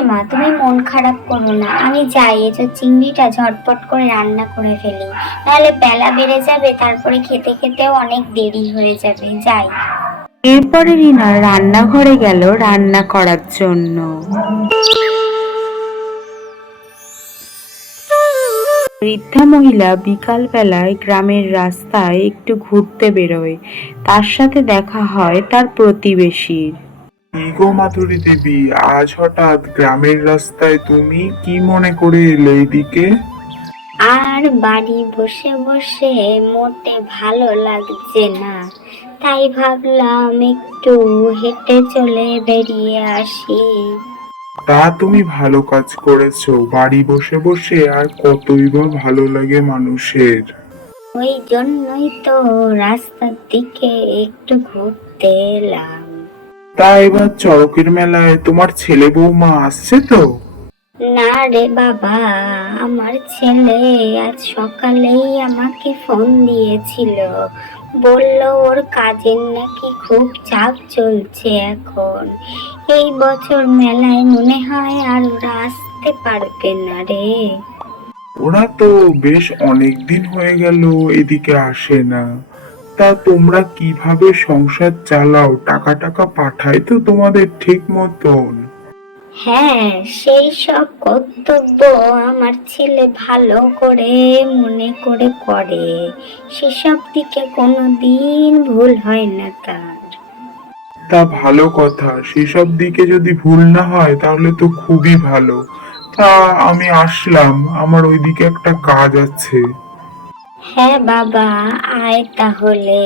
মা, তুমি মন খারাপ করো না, আমি যাই, এই যে চিংড়িটা ঝটপট করে রান্না করে ফেলি, নাহলে বেলা বেড়ে যাবে, তারপরে খেতে খেতেও অনেক দেরি হয়ে যাবে। যাই। এরপরে রিনা রান্নাঘরে গেল রান্না করার জন্য। বৃদ্ধা মহিলা বিকাল বেলায় গ্রামের রাস্তায় একটু ঘুরতে বেরোয়। তার সাথে দেখা হয় তার প্রতিবেশীর। কি গো মাধুরী দেবী, আজ হঠাৎ গ্রামের রাস্তায় তুমি কি মনে করে এলে এদিকে? আর বাড়ি বসে বসে মোটে ভালো লাগছে না, তাই ভাবলাম একটু হেঁটে চলে বেরিয়ে আসি। তা তুমি ভালো কাজ করেছো, বাড়ি বসে বসে আর কতই বা ভালো লাগে মানুষের। ওই জন্যই তো রাস্তার দিকে একটু ঘুরতে এলাম। তা এবার চড়কের মেলায় তোমার ছেলে বৌমা আসছে তো? না রে বাবা, আমার ছেলে আজ সকালেই আমাকে ফোন দিয়েছিল, বলল ওর কাজের নাকি খুব চাপ চলছে এখন, এই বছর মেলায় মনে হয় আর ওরা আসতে পারবে না রে। ওরা তো বেশ অনেক দিন হয়ে গেল এদিকে আসে না। তা তোমরা কিভাবে সংসার চালাও? টাকা টাকা পাঠায় তো তোমাদের ঠিক মতন? হ্যাঁ, সেই সব কর্তব্য আমার ছেলে ভালো করে মনে করে করে, সেসব দিকে কোনোদিন ভুল হয় না তার। তা ভালো কথা, সেসব দিকে যদি ভুল না হয় তাহলে তো খুবই ভালো। তা আমি আসলাম, আমার ওইদিকে একটা কাজ আছে। হ্যাঁ বাবা, আয় তাহলে।